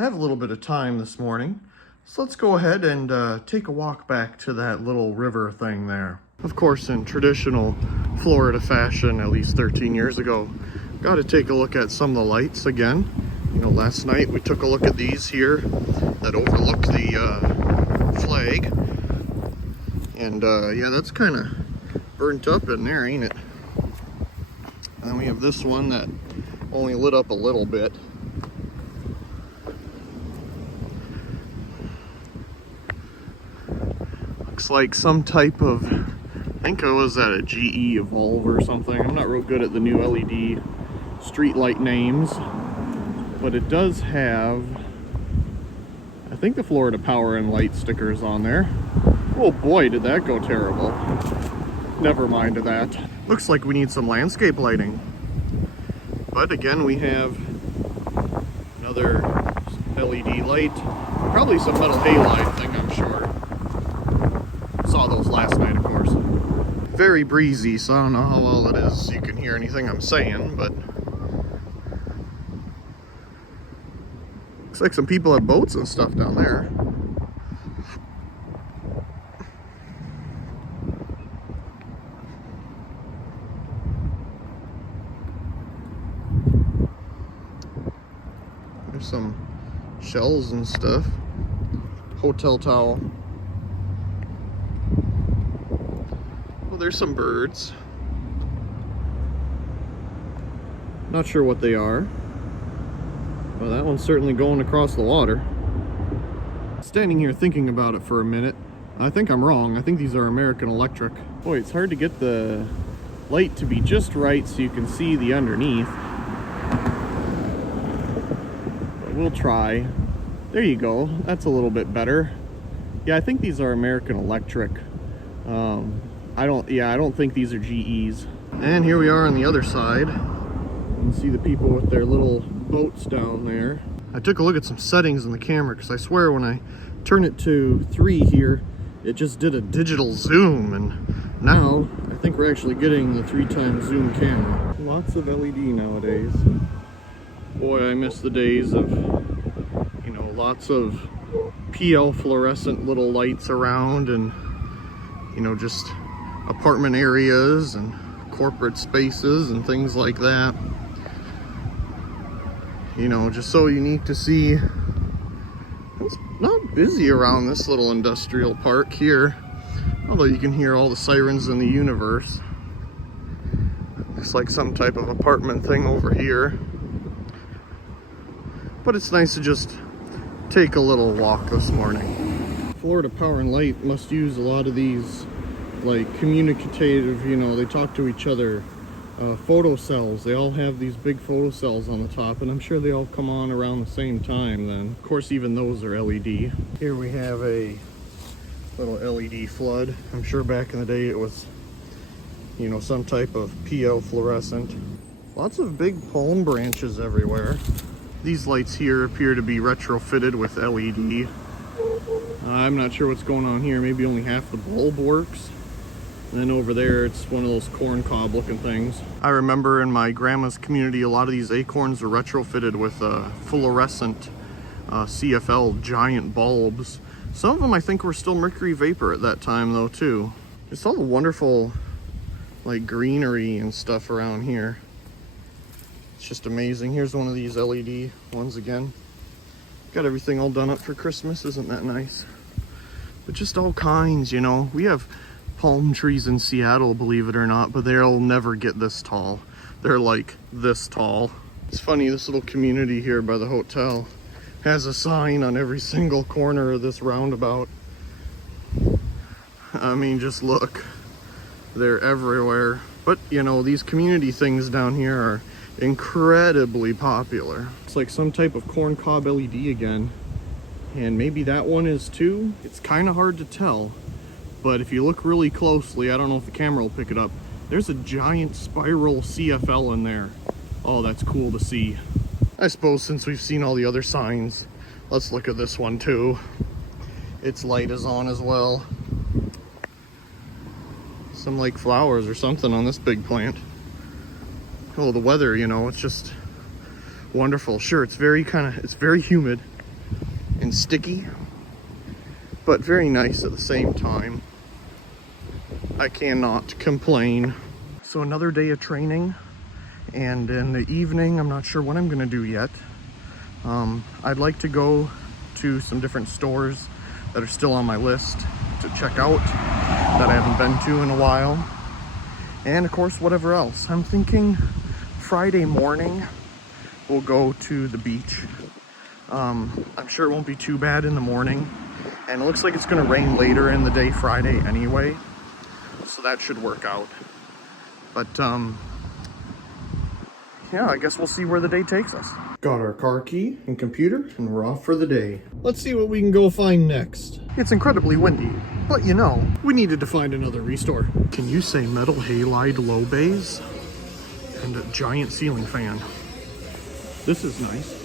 I have a little bit of time this morning, so let's go ahead and take a walk back to that little river thing there. Of course, in traditional Florida fashion, at least 13 years ago, got to take a look at some of the lights again. You know, last night we took a look at these here that overlook the flag. And yeah, that's kind of burnt up in there, ain't it? And then we have this one that only lit up a little bit. Looks like some type of, I think it was at a GE Evolve or something. I'm not real good at the new LED street light names, but it does have, I think, the Florida Power and Light stickers on there. Oh boy, did that go terrible. Never mind that. Looks like we need some landscape lighting. But again, we have another LED light. Probably some metal halide thing, I'm sure. Saw those last night, of course. Very breezy, so I don't know how well it is you can hear anything I'm saying, but looks like some people have boats and stuff down there. There's some shells and stuff. Hotel towel. Well, there's some birds. Not sure what they are. Well, that one's certainly going across the water. Standing here thinking about it for a minute, I think I'm wrong. I think these are American Electric. Boy, it's hard to get the light to be just right so you can see the underneath. But we'll try. There you go. That's a little bit better. Yeah, I think these are American Electric. I don't think these are GEs. And here we are on the other side. You can see the people with their little boats down there. I took a look at some settings in the camera because I swear when I turn it to 3 here, it just did a digital zoom, and now I think we're actually getting the 3x zoom camera. Lots of LED nowadays. Boy, I miss the days of, you know, lots of PL fluorescent little lights around, and, you know, just apartment areas and corporate spaces and things like that. You know, just so unique to see. It's not busy around this little industrial park here, although you can hear all the sirens in the universe. Looks like some type of apartment thing over here. But it's nice to just take a little walk this morning. Florida Power and Light must use a lot of these, like, communicative, you know, they talk to each other. Photo cells. They all have these big photo cells on the top, and I'm sure they all come on around the same time then. Of course, even those are LED. Here we have a little LED flood. I'm sure back in the day it was, you know, some type of PL fluorescent. Lots of big palm branches everywhere. These lights here appear to be retrofitted with LED. I'm not sure what's going on here. Maybe only half the bulb works. And then over there, it's one of those corn cob looking things. I remember in my grandma's community, a lot of these acorns were retrofitted with fluorescent CFL giant bulbs. Some of them I think were still mercury vapor at that time though too. Just all the wonderful like greenery and stuff around here. It's just amazing. Here's one of these LED ones again. Got everything all done up for Christmas, isn't that nice? But just all kinds, you know. We have palm trees in Seattle, believe it or not, but they'll never get this tall. They're like this tall. It's funny, this little community here by the hotel has a sign on every single corner of this roundabout. I mean, just look. They're everywhere. But, you know, these community things down here are incredibly popular. It's like some type of corn cob LED again. And maybe that one is too. It's kind of hard to tell. But if you look really closely, I don't know if the camera will pick it up, there's a giant spiral CFL in there. Oh, that's cool to see. I suppose since we've seen all the other signs, let's look at this one too. Its light is on as well. Some like flowers or something on this big plant. Oh, the weather, you know, it's just wonderful. Sure, it's very humid. and sticky, but very nice at the same time. I cannot complain. So another day of training, and in the evening, I'm not sure what I'm gonna do yet. I'd like to go to some different stores that are still on my list to check out that I haven't been to in a while. And of course, whatever else. I'm thinking Friday morning, we'll go to the beach. I'm sure it won't be too bad in the morning. And it looks like it's gonna rain later in the day Friday anyway. So that should work out. But yeah, I guess we'll see where the day takes us. Got our car key and computer, and we're off for the day. Let's see what we can go find next. It's incredibly windy, but you know, we needed to find another restore. Can you say metal halide low bays and a giant ceiling fan? This is nice.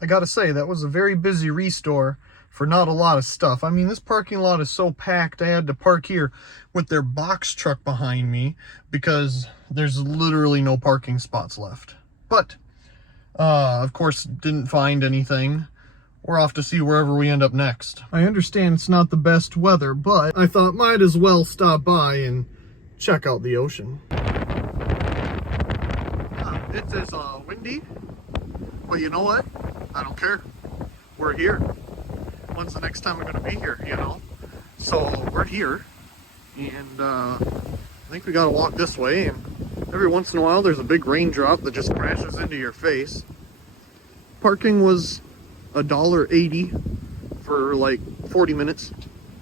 I gotta say, that was a very busy restore for not a lot of stuff. I mean, this parking lot is so packed, I had to park here with their box truck behind me because there's literally no parking spots left. But, of course, didn't find anything. We're off to see wherever we end up next. I understand it's not the best weather, but I thought might as well stop by and check out the ocean. It is windy, but you know what? I don't care. We're here. When's the next time we're going to be here, you know? So we're here, and I think we got to walk this way, and every once in a while there's a big raindrop that just crashes into your face. Parking was $1.80 for like 40 minutes.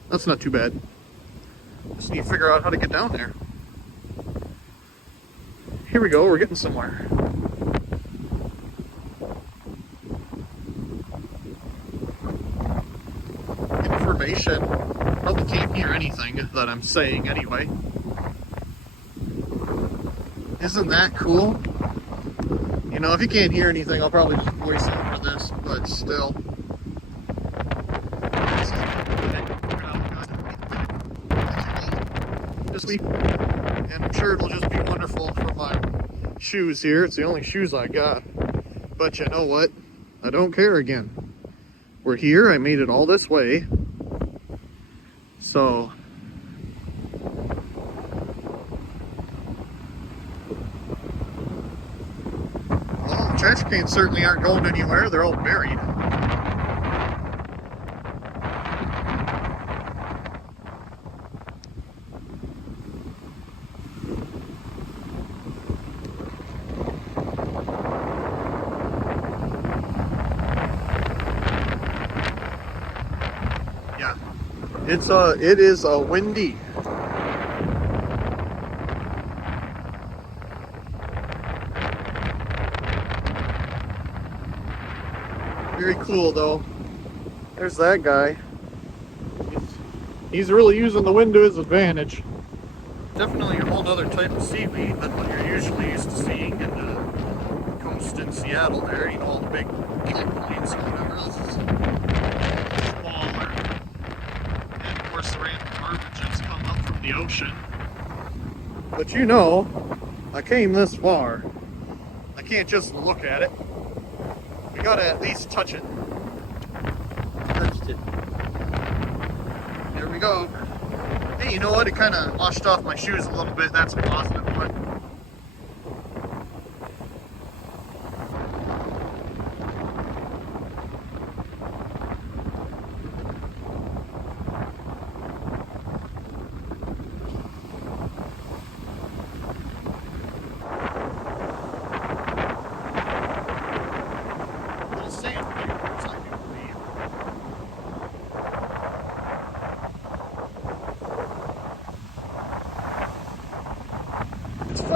That's not too bad. Just need to figure out how to get down there. Here we go, we're getting somewhere. Information. Probably can't hear anything that I'm saying anyway. Isn't that cool? You know, if you can't hear anything, I'll probably just voice over this, but still. This week, and I'm sure it'll just be wonderful for my shoes here. It's the only shoes I got. But you know what? I don't care again. We're here. I made it all this way. So well, trash cans certainly aren't going anywhere. They're all buried. Yeah. It is windy. Very cool though. There's that guy. He's really using the wind to his advantage. Definitely a whole other type of seaweed than what you're usually used to seeing in the coast in Seattle there. You know, all the big planes or whatever. This is smaller. And of course the random garbage has come up from the ocean. But you know, I came this far. I can't just look at it. We gotta at least touch it. Touched it. There we go. Hey, you know what? It kind of washed off my shoes a little bit. That's a positive, but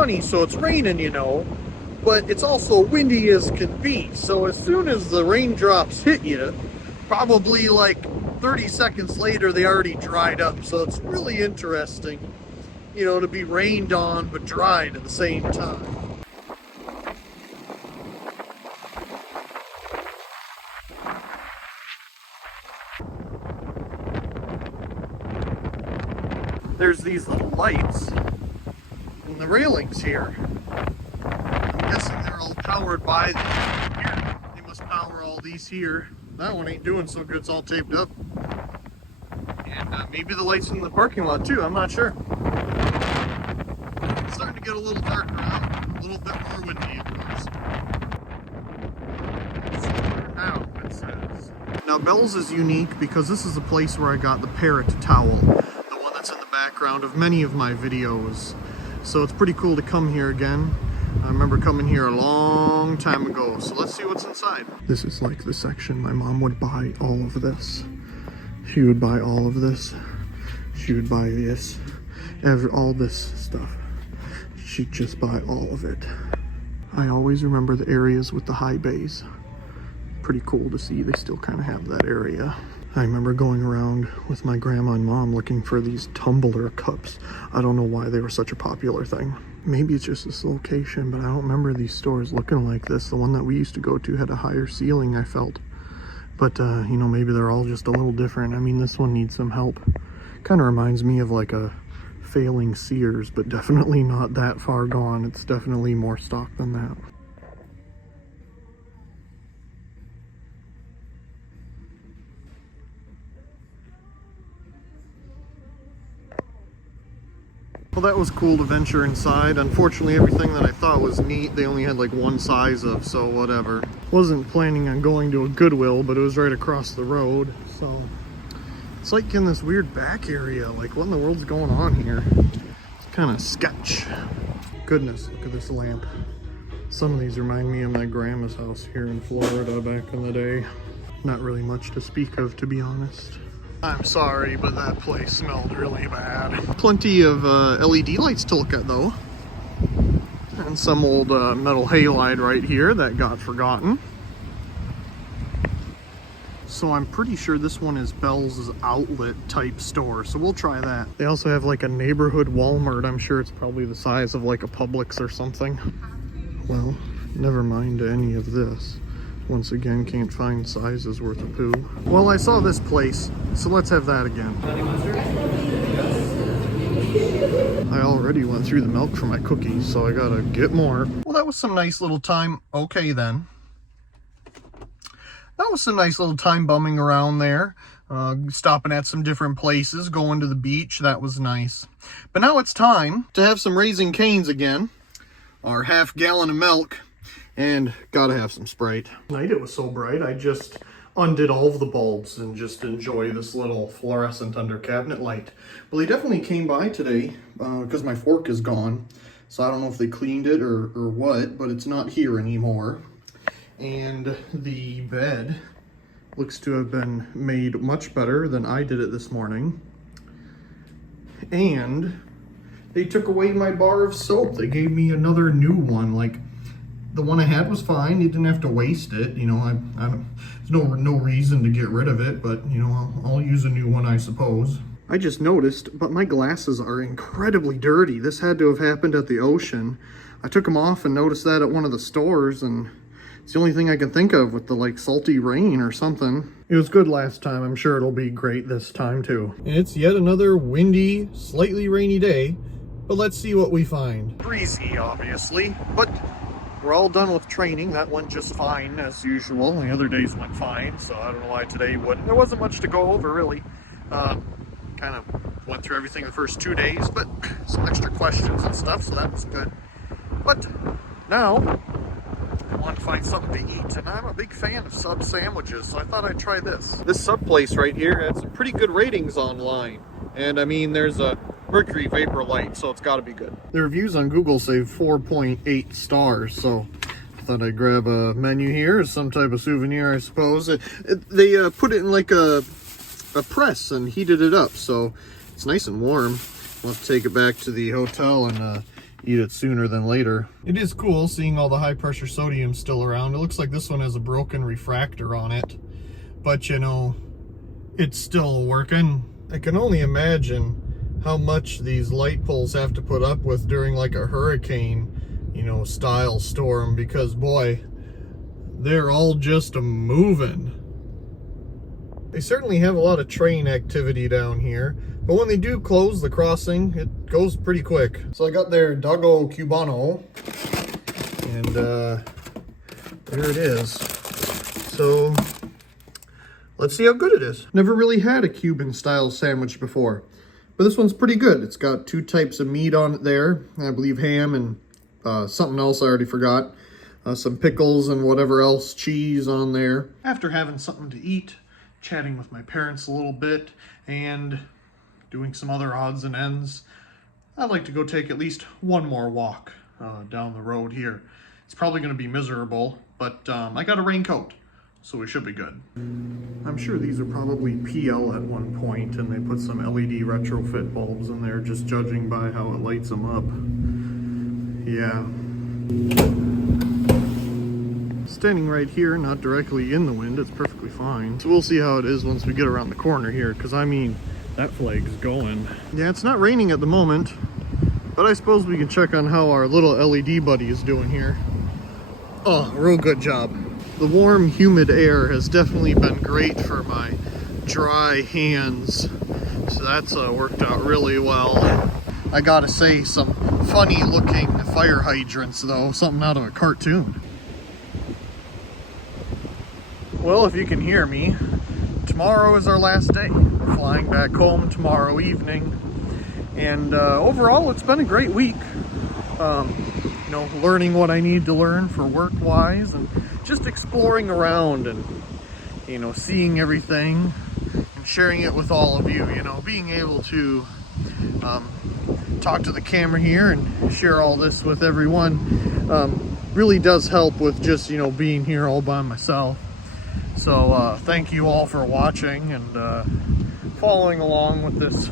sunny, so it's raining, you know, but it's also windy as can be. So as soon as the raindrops hit you, probably like 30 seconds later, they already dried up. So it's really interesting, you know, to be rained on but dried at the same time. There's these little lights in the railings here. I'm guessing they're all powered by here. They must power all these here. That one ain't doing so good, it's all taped up. And maybe the lights in the parking lot too, I'm not sure. It's starting to get a little darker out, a little bit more windy of course. Now, it says. Now Bell's is unique because this is a place where I got the parrot towel. Background of many of my videos, so it's pretty cool to come here again. I remember coming here a long time ago, so let's see what's inside. This is like the section my mom would buy all of this. She would buy all of this. She would buy this, all this stuff. She'd just buy all of it. I always remember the areas with the high bays. Pretty cool to see they still kind of have that area. I remember going around with my grandma and mom looking for these tumbler cups. I don't know why they were such a popular thing. Maybe it's just this location, but I don't remember these stores looking like this. The one that we used to go to had a higher ceiling, I felt. But, you know, maybe they're all just a little different. I mean, this one needs some help. Kind of reminds me of like a failing Sears, but definitely not that far gone. It's definitely more stock than that. Well, that was cool to venture inside. Unfortunately, everything that I thought was neat, they only had like one size of, so whatever. Wasn't planning on going to a Goodwill, but it was right across the road, so. It's like in this weird back area, like what in the world's going on here? It's kind of sketch. Goodness, look at this lamp. Some of these remind me of my grandma's house here in Florida back in the day. Not really much to speak of, to be honest. I'm sorry, but that place smelled really bad. Plenty of LED lights to look at though. And some old metal halide right here that got forgotten. So I'm pretty sure this one is Bell's outlet type store, so we'll try that. They also have like a neighborhood Walmart. I'm sure it's probably the size of like a Publix or something. Well, never mind any of this. Once again, can't find sizes worth of poo. Well, I saw this place, so let's have that again. I already went through the milk for my cookies, so I gotta get more. Well, that was some nice little time. Okay, then. That was some nice little time bumming around there. Stopping at some different places, going to the beach. That was nice. But now it's time to have some Raising Cane's again. Our half-gallon of milk. And gotta have some Sprite. Tonight it was so bright, I just undid all of the bulbs and just enjoy this little fluorescent under cabinet light. Well, they definitely came by today because my fork is gone. So I don't know if they cleaned it or what, but it's not here anymore. And the bed looks to have been made much better than I did it this morning. And they took away my bar of soap. They gave me another new one. Like, the one I had was fine. You didn't have to waste it. You know, there's no reason to get rid of it, but you know, I'll use a new one, I suppose. I just noticed, but my glasses are incredibly dirty. This had to have happened at the ocean. I took them off and noticed that at one of the stores, and it's the only thing I can think of with the like salty rain or something. It was good last time. I'm sure it'll be great this time too. It's yet another windy, slightly rainy day, but let's see what we find. Breezy, obviously, but we're all done with training. That went just fine as usual. The other days went fine, so I don't know why today wouldn't. There wasn't much to go over really. Kind of went through everything the first 2 days, but some extra questions and stuff, so that was good. But now I want to find something to eat, and I'm a big fan of sub sandwiches, so I thought I'd try this. This sub place right here had some pretty good ratings online, and I mean there's a mercury vapor light, so it's got to be good. The reviews on Google say 4.8 stars, so I thought I'd grab a menu here as some type of souvenir, I suppose. They put it in like a press and heated it up, so it's nice and warm. We'll have to take it back to the hotel and eat it sooner than later. It is cool seeing all the high pressure sodium still around. It looks like this one has a broken refractor on it, but you know, it's still working. I can only imagine how much these light poles have to put up with during like a hurricane, you know, style storm, because boy, they're all just moving. They certainly have a lot of train activity down here, but when they do close the crossing, it goes pretty quick. So I got their Dago Cubano, and there it is. So let's see how good it is. Never really had a Cuban style sandwich before, but this one's pretty good. It's got 2 types of meat on it there. I believe ham and something else I already forgot. Some pickles and whatever else, cheese on there. After having something to eat, chatting with my parents a little bit, and doing some other odds and ends, I'd like to go take at least one more walk down the road here. It's probably going to be miserable, but I got a raincoat, so we should be good. I'm sure these are probably PL at one point, and they put some LED retrofit bulbs in there, just judging by how it lights them up. Yeah. Standing right here, not directly in the wind, it's perfectly fine. So we'll see how it is once we get around the corner here, because I mean, that flag's going. Yeah, it's not raining at the moment, but I suppose we can check on how our little LED buddy is doing here. Oh, real good job. The warm, humid air has definitely been great for my dry hands, so that's worked out really well. I gotta say, some funny looking fire hydrants though, something out of a cartoon. Well, if you can hear me, tomorrow is our last day. We're flying back home tomorrow evening, and overall it's been a great week. You know, learning what I need to learn for work-wise, and just exploring around and, you know, seeing everything and sharing it with all of you. You know, being able to talk to the camera here and share all this with everyone really does help with just, you know, being here all by myself. So thank you all for watching and following along with this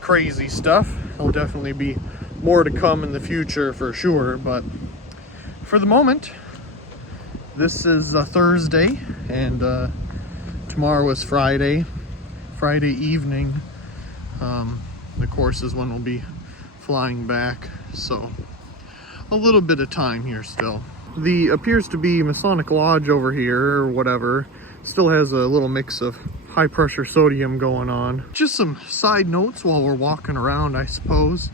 crazy stuff. There'll definitely be more to come in the future for sure, but for the moment, this is a Thursday, and tomorrow is Friday evening. Of course, is when we'll be flying back, so a little bit of time here still. The appears to be Masonic Lodge over here, or whatever, still has a little mix of high pressure sodium going on. Just some side notes while we're walking around, I suppose.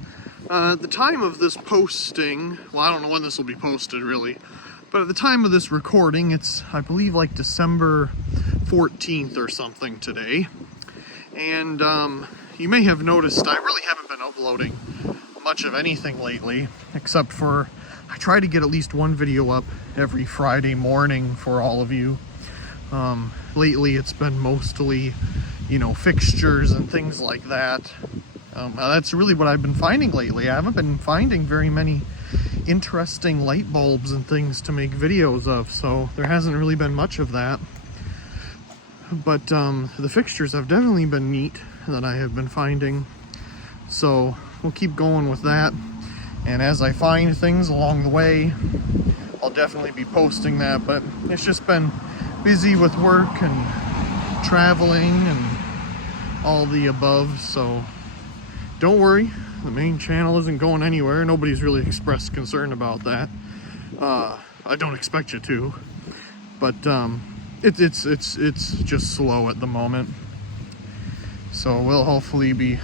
At the time of this posting, well, I don't know when this will be posted really, but at the time of this recording, it's, I believe, like December 14th or something today. And you may have noticed I really haven't been uploading much of anything lately, except for I try to get at least one video up every Friday morning for all of you. Lately it's been mostly, you know, fixtures and things like that. That's really what I've been finding lately. I haven't been finding very many interesting light bulbs and things to make videos of, so there hasn't really been much of that. But the fixtures have definitely been neat that I have been finding, so we'll keep going with that. And as I find things along the way, I'll definitely be posting that, but it's just been busy with work and traveling and all the above, so don't worry, the main channel isn't going anywhere. Nobody's really expressed concern about that. I don't expect you to, but it's just slow at the moment. So we'll hopefully be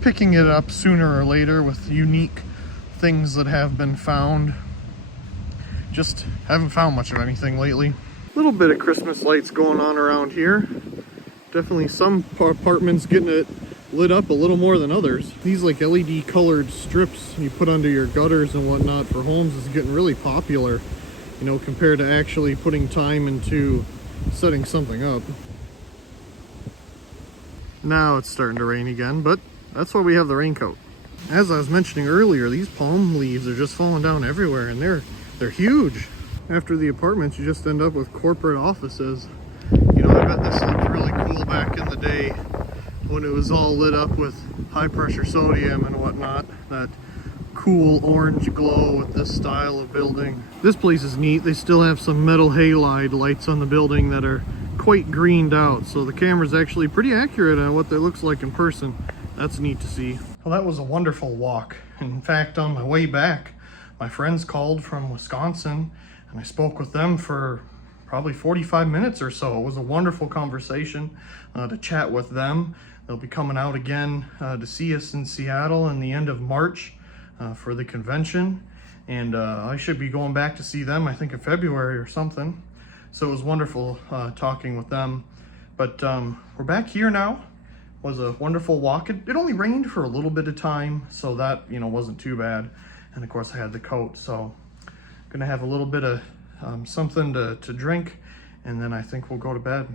picking it up sooner or later with unique things that have been found. Just haven't found much of anything lately. A little bit of Christmas lights going on around here. Definitely some apartments getting it lit up a little more than others. These like LED colored strips you put under your gutters and whatnot for homes is getting really popular, you know, compared to actually putting time into setting something up. Now it's starting to rain again, but that's why we have the raincoat. As I was mentioning earlier, these palm leaves are just falling down everywhere, and they're huge. After the apartments, you just end up with corporate offices. You know, I bet this looked really cool back in the day when it was all lit up with high pressure sodium and whatnot. That cool orange glow with this style of building. This place is neat. They still have some metal halide lights on the building that are quite greened out, so the camera's actually pretty accurate on what that looks like in person. That's neat to see. Well, that was a wonderful walk. In fact, on my way back, my friends called from Wisconsin and I spoke with them for probably 45 minutes or so. It was a wonderful conversation to chat with them. They'll be coming out again to see us in Seattle in the end of March for the convention. And I should be going back to see them, I think in February or something. So it was wonderful talking with them. But we're back here now. It was a wonderful walk. It only rained for a little bit of time, so that, you know, wasn't too bad. And of course I had the coat, so gonna have a little bit of something to drink, and then I think we'll go to bed.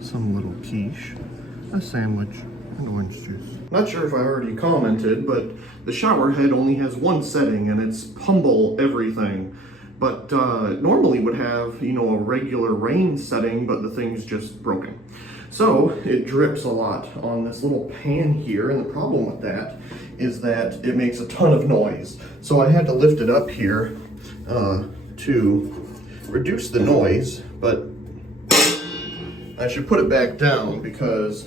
Some little quiche, a sandwich, and orange juice. Not sure if I already commented, but the shower head only has one setting and it's Humble everything. But normally would have, you know, a regular rain setting, but the thing's just broken. So it drips a lot on this little pan here, and the problem with that is that it makes a ton of noise. So I had to lift it up here to reduce the noise, but I should put it back down because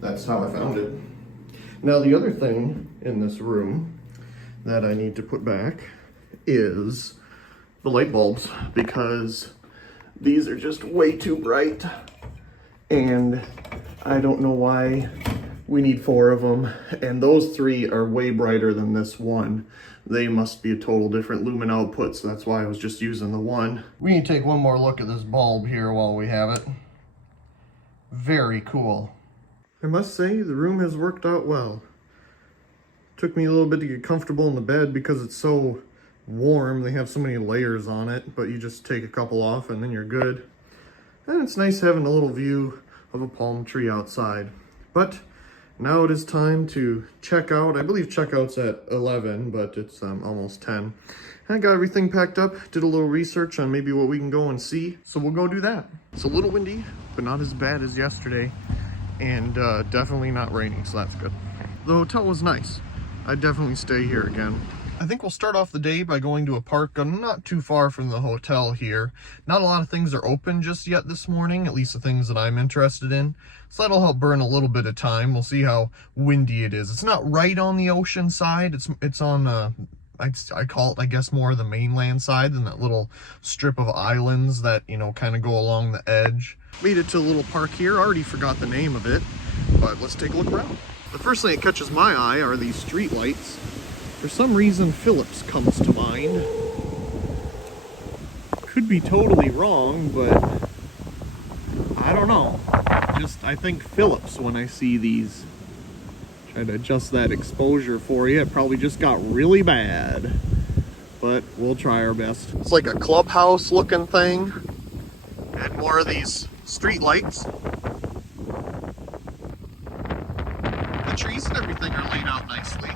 that's how I found it. Now the other thing in this room that I need to put back is the light bulbs, because these are just way too bright and I don't know why we need 4 of them, and those 3 are way brighter than this one. They must be a total different lumen output, so that's why I was just using the one. We need to take one more look at this bulb here while we have it. Very cool. I must say, the room has worked out well. Took me a little bit to get comfortable in the bed because it's so warm. They have so many layers on it, but you just take a couple off and then you're good. And it's nice having a little view of a palm tree outside. But now it is time to check out. I believe checkout's at 11, but it's almost 10. I got everything packed up, did a little research on maybe what we can go and see, so we'll go do that. It's a little windy, but not as bad as yesterday, and definitely not raining, so that's good. The hotel was nice. I'd definitely stay here again. I think we'll start off the day by going to a park not too far from the hotel here. Not a lot of things are open just yet this morning, at least the things that I'm interested in. So that'll help burn a little bit of time. We'll see how windy it is. It's not right on the ocean side. It's on, I call it, I guess, more the mainland side than that little strip of islands that, you know, kind of go along the edge. Made it to a little park here. Already forgot the name of it, but let's take a look around. The first thing that catches my eye are these street lights. For some reason, Philips comes to mind. Could be totally wrong, but I don't know. I think Philips when I see these. Try to adjust that exposure for you. It probably just got really bad, but we'll try our best. It's like a clubhouse looking thing, and more of these street lights. The trees and everything are laid out nicely.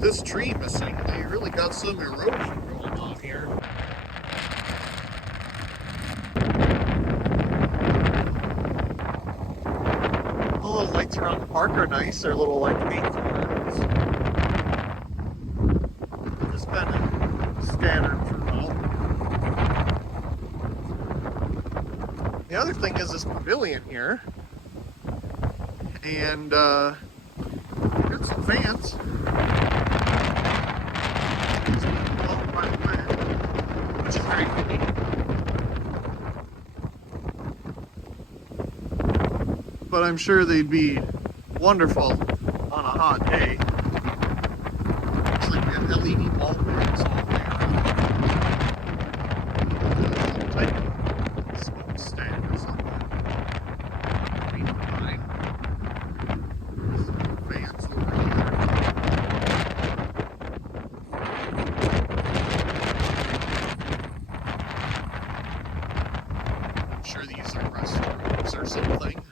This tree missing, they really got some erosion going on here. The little lights around the park are nice. They're little like acorns. Just kind of scattered throughout. The other thing is this pavilion here, and got some fans. By the way, which is very cool. But I'm sure they'd be wonderful on a hot day. Looks like we have LED bulb lights all the way around. Some type of smoke stand or something. Maybe fine. Some fans over here. I'm sure these are restrooms or something.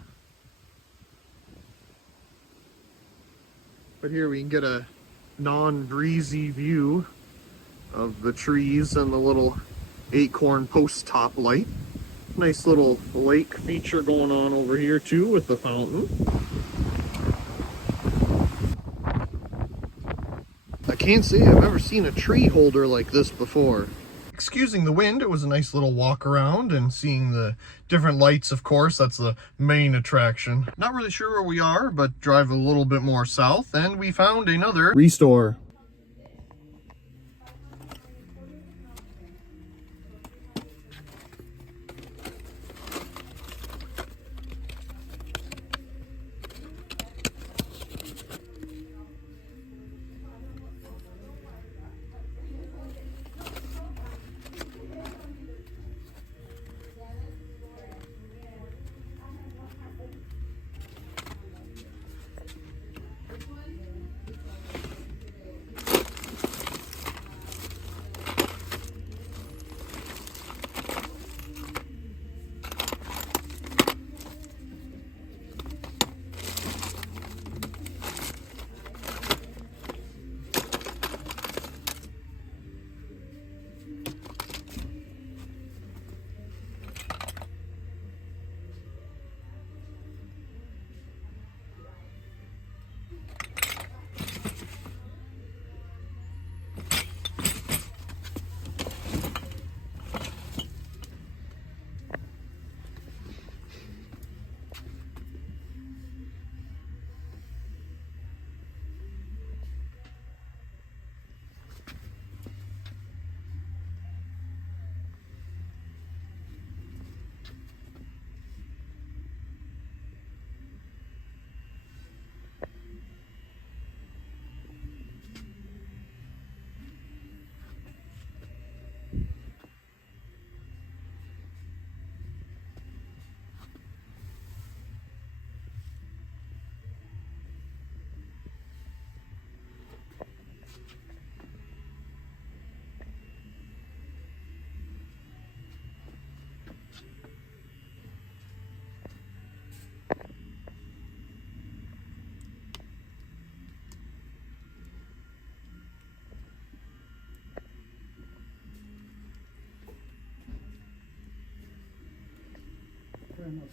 But here we can get a non-breezy view of the trees and the little acorn post top light. Nice little lake feature going on over here too with the fountain. I can't say I've ever seen a tree holder like this before. Excusing the wind, it was a nice little walk around and seeing the different lights, of course. That's the main attraction. Not really sure where we are, but drive a little bit more south and we found another restore.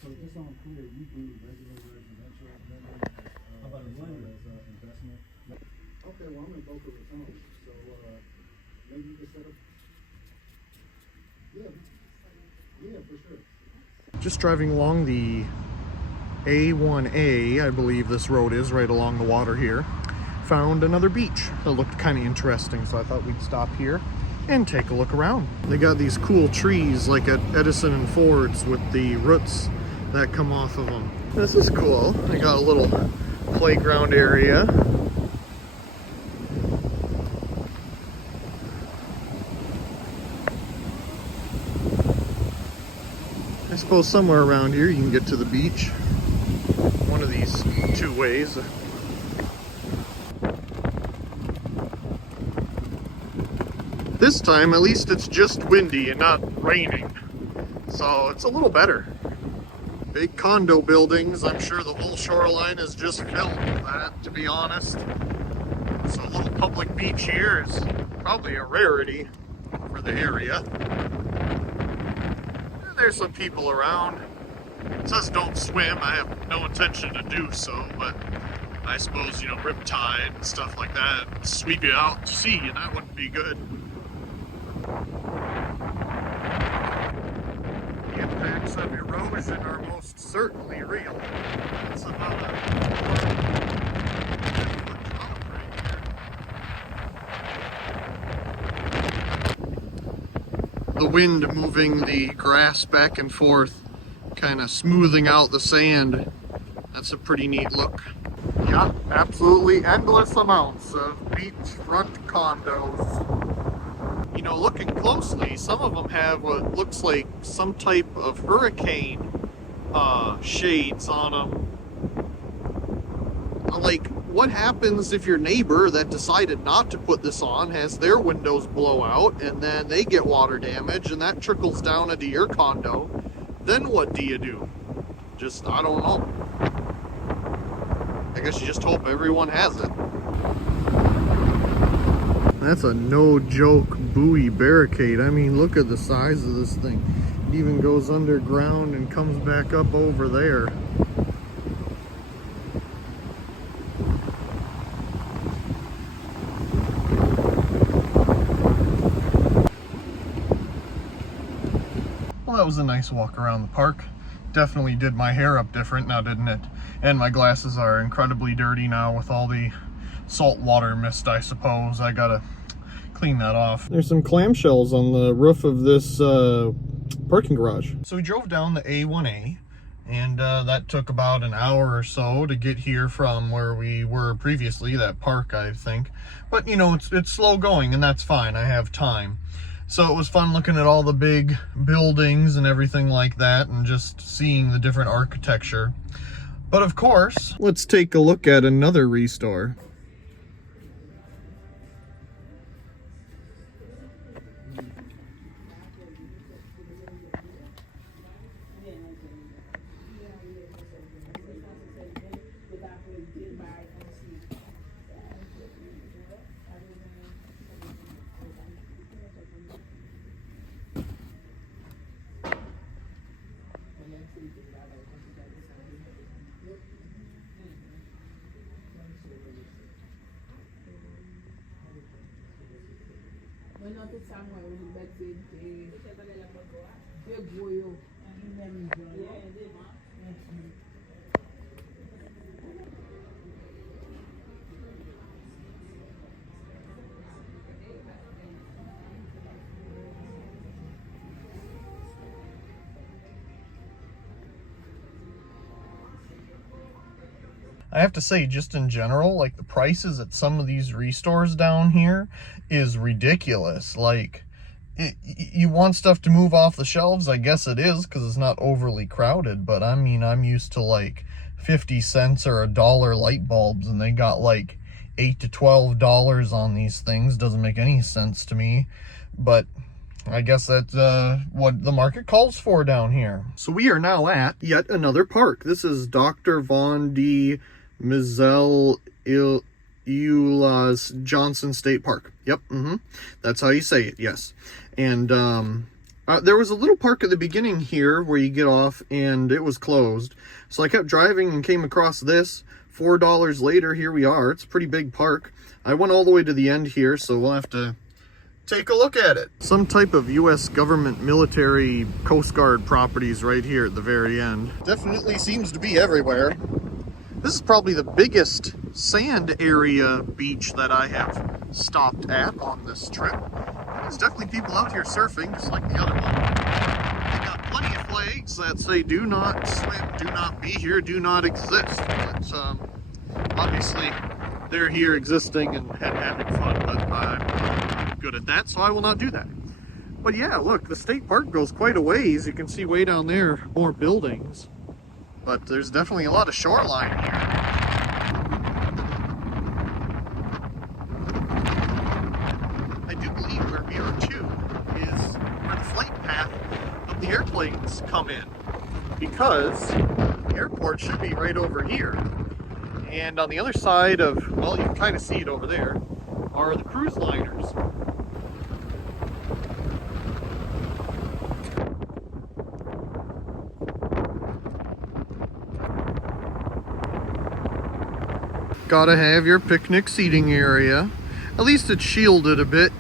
So just on clear, you do regular residential lending How about a as well lender? as investment? Okay, well, I'm in Boca Raton, so maybe you could set up. Yeah, for sure. Just driving along the A1A, I believe this road is, right along the water here. Found another beach that looked kind of interesting, so I thought we'd stop here and take a look around. They got these cool trees like at Edison and Ford's with the roots that come off of them. This is cool. They got a little playground area. I suppose somewhere around here you can get to the beach. One of these two ways. This time, at least it's just windy and not raining. So it's a little better. Big condo buildings. I'm sure the whole shoreline is just filled with that, to be honest. So a little public beach here is probably a rarity for the area. There's some people around. It says don't swim. I have no intention to do so, but I suppose, you know, riptide and stuff like that sweep you out to sea, and that wouldn't be good. The impacts of erosion vision are most certainly real. It's another 10-foot drop right here. The wind moving the grass back and forth, kind of smoothing out the sand. That's a pretty neat look. Yeah, absolutely endless amounts of beachfront condos. You know, looking closely, some of them have what looks like some type of hurricane shades on them. Like, what happens if your neighbor that decided not to put this on has their windows blow out and then they get water damage and that trickles down into your condo? Then what do you do? Just, I don't know. I guess you just hope everyone has it. That's a no-joke buoy barricade. I mean, look at the size of this thing. It even goes underground and comes back up over there. Well, that was a nice walk around the park. Definitely did my hair up different now, didn't it? And my glasses are incredibly dirty now with all the salt water mist, I suppose. I gotta clean that off. There's some clamshells on the roof of this parking garage. So we drove down the A1A, and that took about an hour or so to get here from where we were previously, that park, I think. But, you know, it's slow going, and that's fine. I have time. So it was fun looking at all the big buildings and everything like that, and just seeing the different architecture. But of course, let's take a look at another restore. I have to say, just in general, like, the prices at some of these restores down here is ridiculous. Like, you want stuff to move off the shelves, I guess it is, because it's not overly crowded, but I mean, I'm used to like 50 cents or $1 light bulbs, and they got like $8 to $12 on these things. Doesn't make any sense to me, but I guess that's what the market calls for down here. So we are now at yet another park. This is Dr. Von D. Mizell Eula's Johnson State Park. Yep, that's how you say it, yes. And there was a little park at the beginning here where you get off, and it was closed. So I kept driving and came across this. $4 later, here we are. It's a pretty big park. I went all the way to the end here, so we'll have to take a look at it. Some type of U.S. government military Coast Guard properties right here at the very end. Definitely seems to be everywhere. This is probably the biggest sand area beach that I have stopped at on this trip. There's definitely people out here surfing, just like the other one. They got plenty of flags that say do not swim, do not be here, do not exist. But obviously they're here existing and having fun, but I'm not good at that, so I will not do that. But yeah, look, the state park goes quite a ways. You can see way down there more buildings. But there's definitely a lot of shoreline here. I do believe where we are too is where the flight path of the airplanes come in. Because the airport should be right over here. And on the other side of, well, you can kind of see it over there, are the cruise liners. Gotta have your picnic seating area. At least it's shielded a bit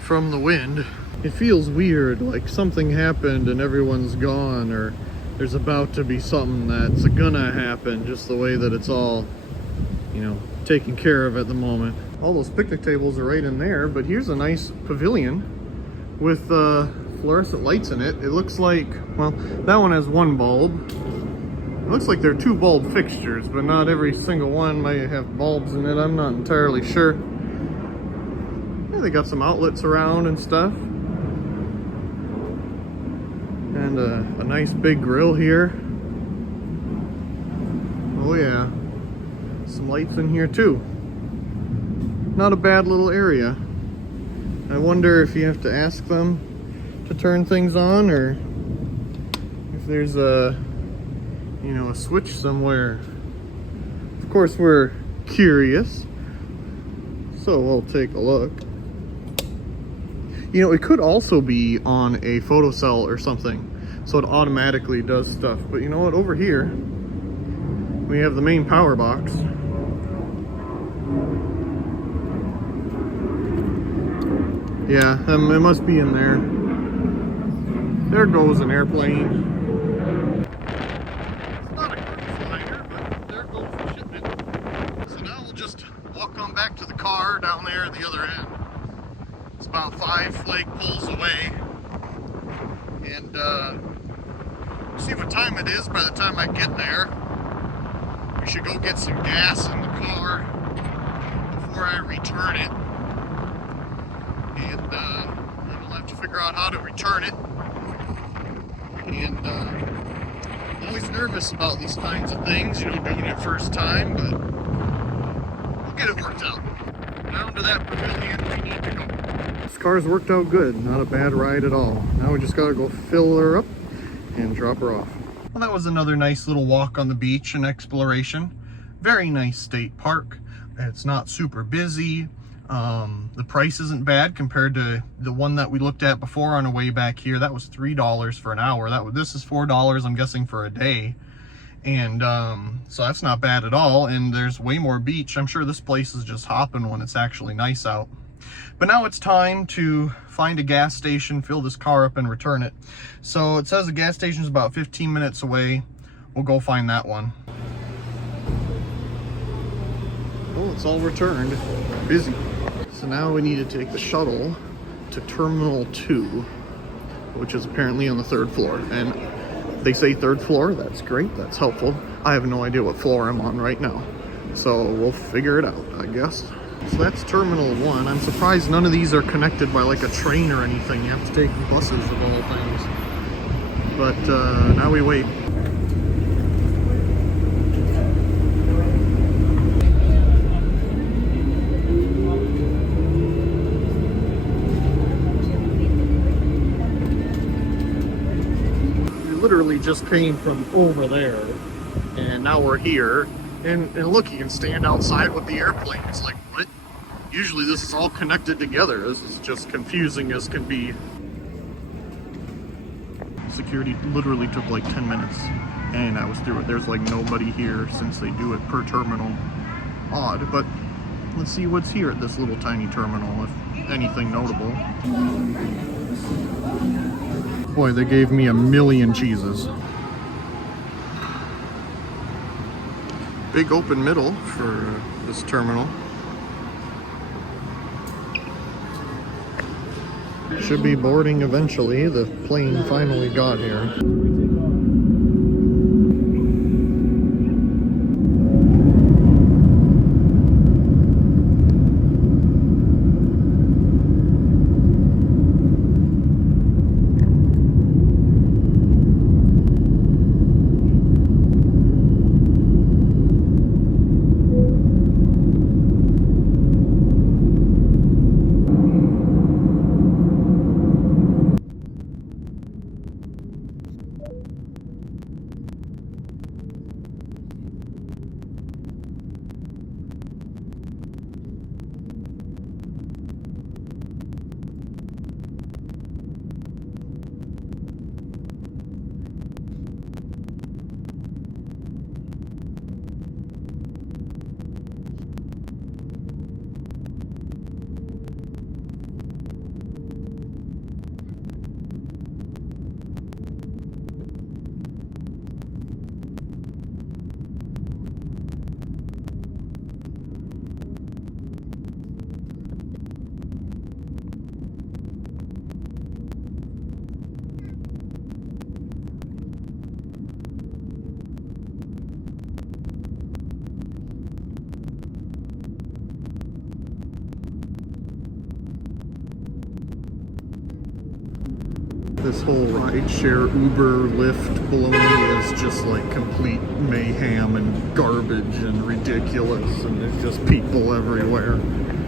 from the wind. It feels weird, like something happened and everyone's gone, or there's about to be something that's gonna happen, just the way that it's all, you know, taken care of at the moment. All those picnic tables are right in there, but here's a nice pavilion with fluorescent lights in it. It looks like, well, that one has one bulb. It looks like they're 2 bulb fixtures, but not every single one might have bulbs in it. I'm not entirely sure. Yeah, they got some outlets around and stuff. And a nice big grill here. Oh yeah. Some lights in here too. Not a bad little area. I wonder if you have to ask them to turn things on, or if there's a, you know, a switch somewhere. Of course, we're curious, so we'll take a look. You know, it could also be on a photocell or something, so it automatically does stuff. But you know what? Over here, we have the main power box. Yeah, it must be in there. There goes an airplane. It's not a cruise liner, but there goes the shipment. So now we'll just walk on back to the car down there at the other end. It's about 5 flagpoles away. And see what time it is by the time I get there. We should go get some gas in the car before I return it. And then we'll have to figure out how to return it. And I'm always nervous about these kinds of things, you know, doing it first time, but we'll get it worked out. Down to that pavilion we need to go. This car's worked out good, not a bad ride at all. Now we just gotta go fill her up and drop her off. Well, that was another nice little walk on the beach and exploration. Very nice state park. It's not super busy. The price isn't bad compared to the one that we looked at before on our way back here. That was $3 for an hour. This is $4, I'm guessing, for a day. And so that's not bad at all. And there's way more beach. I'm sure this place is just hopping when it's actually nice out. But now it's time to find a gas station, fill this car up, and return it. So it says the gas station is about 15 minutes away. We'll go find that one. Oh, it's all returned. Busy. So now we need to take the shuttle to Terminal 2, which is apparently on the 3rd floor. And they say 3rd floor. That's great. That's helpful. I have no idea what floor I'm on right now. So we'll figure it out, I guess. So that's Terminal 1. I'm surprised none of these are connected by like a train or anything. You have to take buses of all things. But now we wait. We literally just came from over there, and now we're here. And look, you can stand outside with the airplane. It's like, what? Usually this is all connected together. This is just confusing as can be. Security literally took like 10 minutes, and I was through it. There's like nobody here since they do it per terminal. Odd, but let's see what's here at this little tiny terminal, if anything notable. Boy, they gave me a million cheeses. Big open middle for this terminal. Should be boarding eventually. The plane finally got here. This whole rideshare, Uber, Lyft baloney is just like complete mayhem and garbage and ridiculous, and there's just people everywhere.